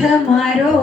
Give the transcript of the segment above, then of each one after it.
Camaro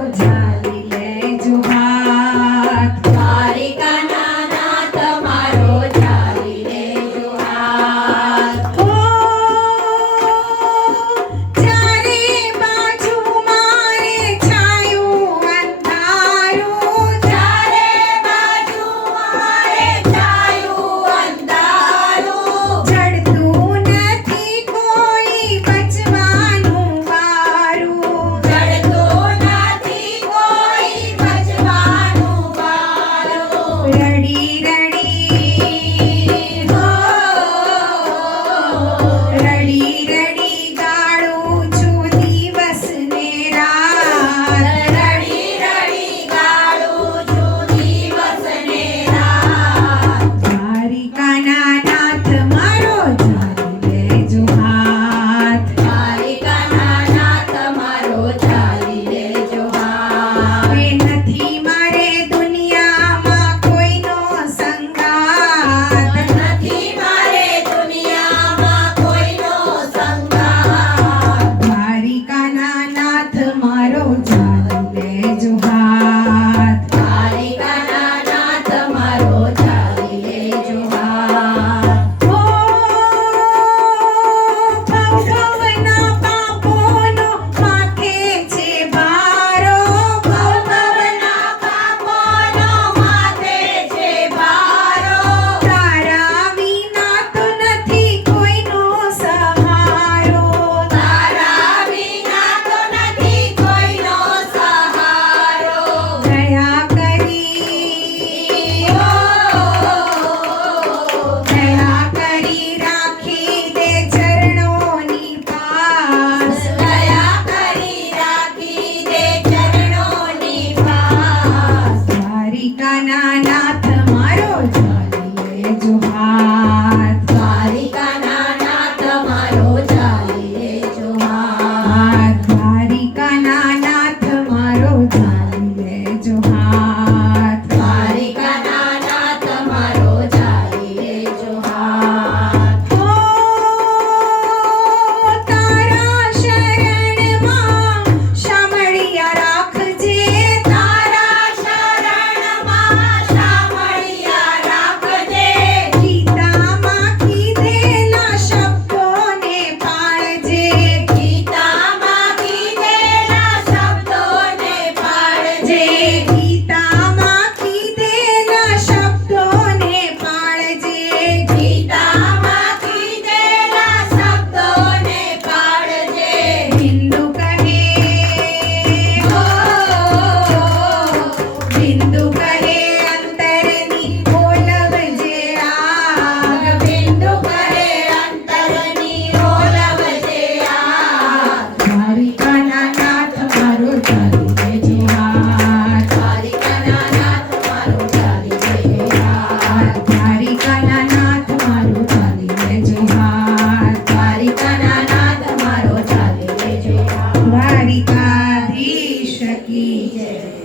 一些